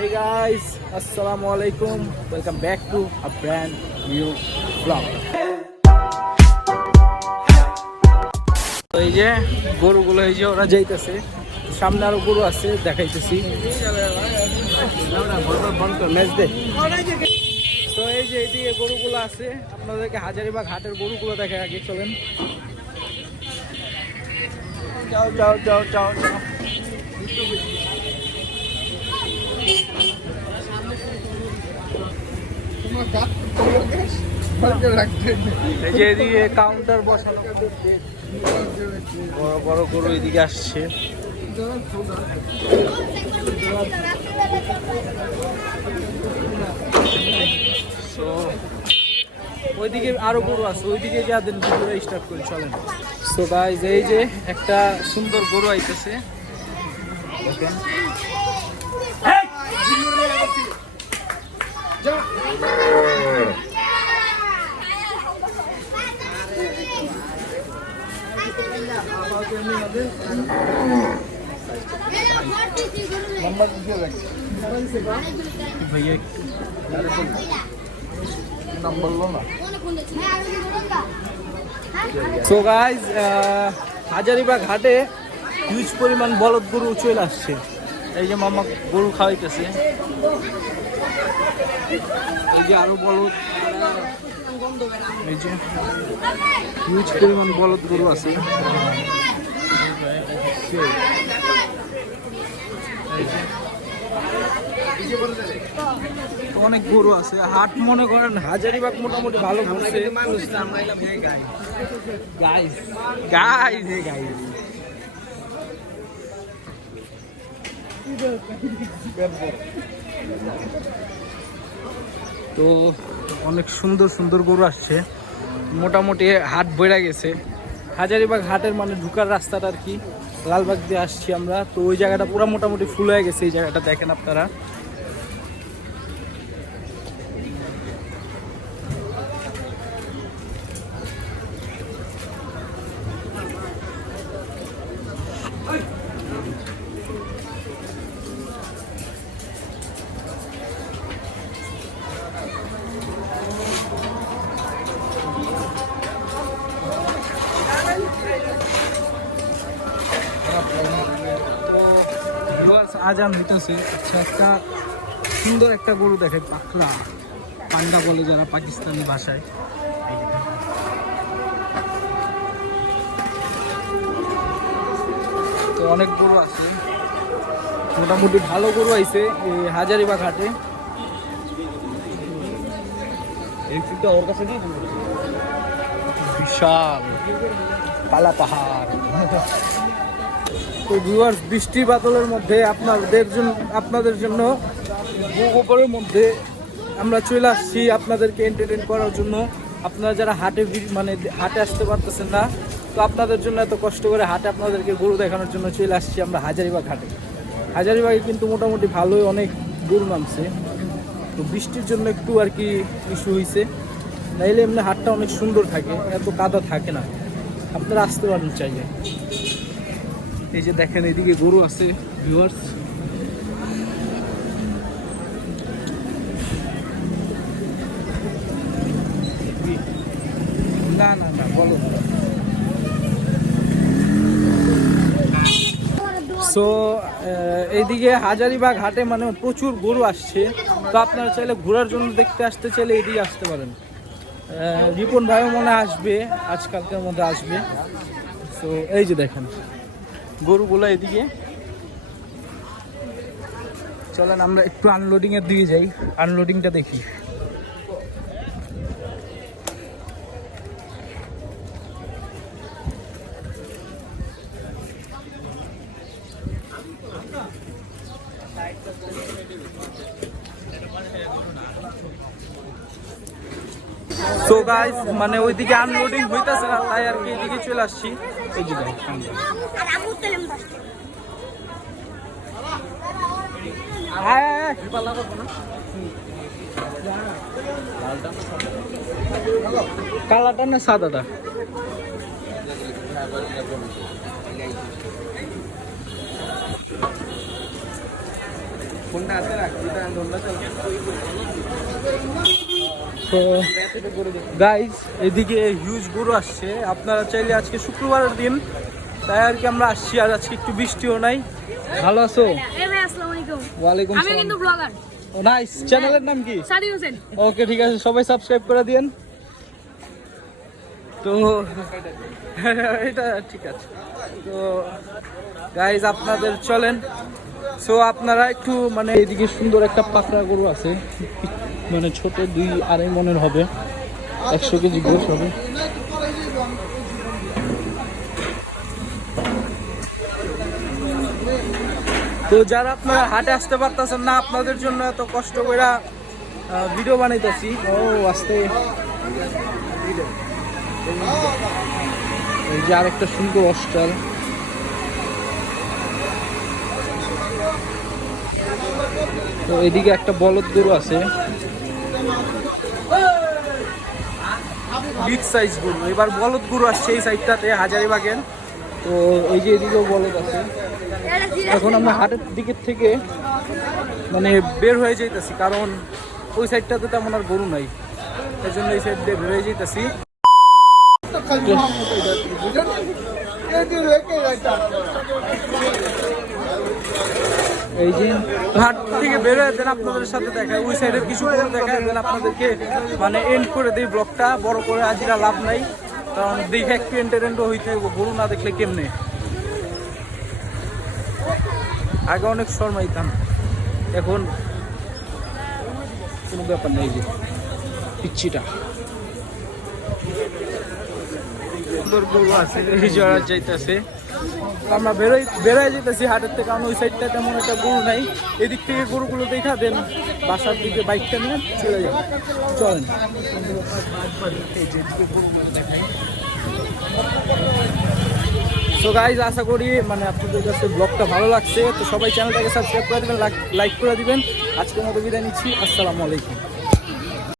Hey guys, Assalamu alaikum. Welcome back to a brand new vlog. তো এই যে গরুগুলো এই যে ওরা যাইতেছে সামনে আরও গরু আছে দেখাইতেছি তো এই যে এইদিকে গরুগুলো আছে আপনাদেরকে হাজারিবাগ হাটের গরুগুলো দেখে আগে চলেন যাও যাও যাও যাও এই যে এদিকে কাউন্টার বসানো। বড় বড় গরু এদিকে আসছে। ওইদিকে আরও গরু আছে। ওইদিকে যা দেন ভিডিওটা স্টার্ট করে চলেন। সো গাইজ এই যে একটা সুন্দর গরু আইতেছে। দেখেন। সো গাইজ হাজারিবাগ ঘাটে হিউজ পরিমাণ বলদ গরু চলে আসছে। এই যে মামা গরু খাওয়াইতেছে। এই যে আরও বলদ। এই যে হিউজ পরিমাণ বলদ গরু আছে। অনেক গরু আছে। হাট মনে করেন হাজারিবাগ মোটামুটি ভালো ঘুরছে। তো অনেক সুন্দর সুন্দর গরু আসছে। মোটামুটি হাট বইরা গেছে। হাজারিবাগ হাটের মানে ঢুকার রাস্তাটা আর কি। লালবাগ দিয়ে আসছি আমরা। তো ওই জায়গাটা পুরো মোটামুটি ফুল হয়ে গেছে এই জায়গাটা দেখেন আপনারা। ভিউয়ার্স, আজ আমি আচ্ছা একটা সুন্দর একটা গরু দেখে পাখলা পান্ডা বলে যারা পাকিস্তানি ভাষায়। তো অনেক গরু আছে। মোটামুটি ভালো গরু আইছে এই হাজারিবাগ ঘাটে। ওর কাছে বিশাল। পালা পাহাড়। তো ভিউয়ার্স বৃষ্টি বাদলের মধ্যে আপনাদের জন্য আপনাদের জন্য গোপরের মধ্যে আমরা চলে আসছি আপনাদেরকে এন্টারটেন করার জন্য। আপনারা যারা হাটে মানে হাটে আসতে পারতেছেন না, তো আপনাদের জন্য এত কষ্ট করে হাটে আপনাদেরকে গরু দেখানোর জন্য চলে আসছি আমরা হাজারিবাগ হাটে। হাজারিবাগে কিন্তু মোটামুটি ভালোই অনেক গরু নামছে। তো বৃষ্টির জন্য একটু আর কি ইস্যু হয়েছে নাইলে এমনি হাটটা অনেক সুন্দর থাকে, এত কাদা থাকে না। আপনারা আসতে পারেন চাইলে। এই যে দেখেন, এদিকে গরু আছে ভিউয়ার্স না না না, বলো। সো এইদিকে হাজারিবাগ হাটে মানে প্রচুর গরু আসছে। তো আপনারা চাইলে ঘোরার জন্য দেখতে আসতে চাইলে এদিকে আসতে পারেন। রিপন ভাইও মনে আসবে, আজকালকের মধ্যে আসবে। তো এই যে দেখেন। গরুগুলো এদিকে। চলেন আমরা একটু আনলোডিংয়ের দিকে যাই। আনলোডিংটা দেখি। তো গাইস মানে ওইদিকে আনলোডিং হইতাছে না তাই আর কি এদিকে চলে আসছি এই যে দেখেন সামনে। হ্যাঁ, হ্যাঁ, হ্যাঁ। তো গাইজ এদিকে হিউজ গরু আসছে। আপনারা চাইলে আজকে শুক্রবারের দিন তাই আর কি আমরা আসছি আর আজকে একটু বৃষ্টিও নাই। ভালো আছো? আসসালামু ওয়ালাইকুম আমি নাইস চ্যানেলের নাম কি? হোসেন। ওকে ঠিক আছে সবাই সাবস্ক্রাইব করে দিন তো এটা ঠিক আছে। তো গাইজ আপনাদের চলেন। সো আপনারা একটু মানে এদিকে সুন্দর একটা পাকড়া গরু আছে। মানে ছোট দুই আড়াই মনের হবে। একশো কেজি গোস হবে। তো যারা আপনারা হাটে আসতে পারতেছেন না, আপনাদের জন্য এত কষ্ট করে ভিডিও বানাইতেছি। ও, আসতে। এই যে আরেকটা সুন্দর অস্টাল। তো এদিকে একটা বলদ গরু আছে। বিগ সাইজ গরু। এবার বলদ গরু আসছে এই সাইডটাতে হাজারিবাগের তো এই যে এদিকেও বলদ আছে। এখন আমরা হাটের দিকের থেকে মানে বের হয়ে যাইতেছি, কারণ ওই সাইডটাতে তেমন আর গরু নাই। এই জন্য এই সাইড দিয়ে বের হয়ে যাইতেছি। এই যে হাট থেকে বের হয়ে দেন আপনাদের সাথে দেখায়, ওই সাইডের কিছু দেখায়, দেন আপনাদেরকে মানে এন্ড করে দিই ব্লগটা বড় করে আজিরা লাভ নাই, কারণ দেখে একটু এন্টারটেন্ট হইতে গরু না দেখলে কেমনে? আগে অনেক শর্মাইতাম। এখন কোনো ব্যাপার নেই যে, পিচ্ছিটা। সুন্দর গরু আছে জড়া যাইতেছে। আমরা বেরোই বেরোয় যেতেছি, হাটের থেকে। কারণ ওই সাইডটা তেমন একটা গরু নাই। এদিক থেকে গরুগুলো দেখা দেন বাসার দিকে বাইকটা নিয়ে চলে যাব চলেন। সো গাইজ আশা করি মানে আপনাদের কাছে ব্লগটা ভালো লাগছে। তো সবাই চ্যানেলটাকে সাবস্ক্রাইব করে দেবেন লাইক করে দিবেন। আজকের মতো বিদায় নিচ্ছি। আসসালামু আলাইকুম।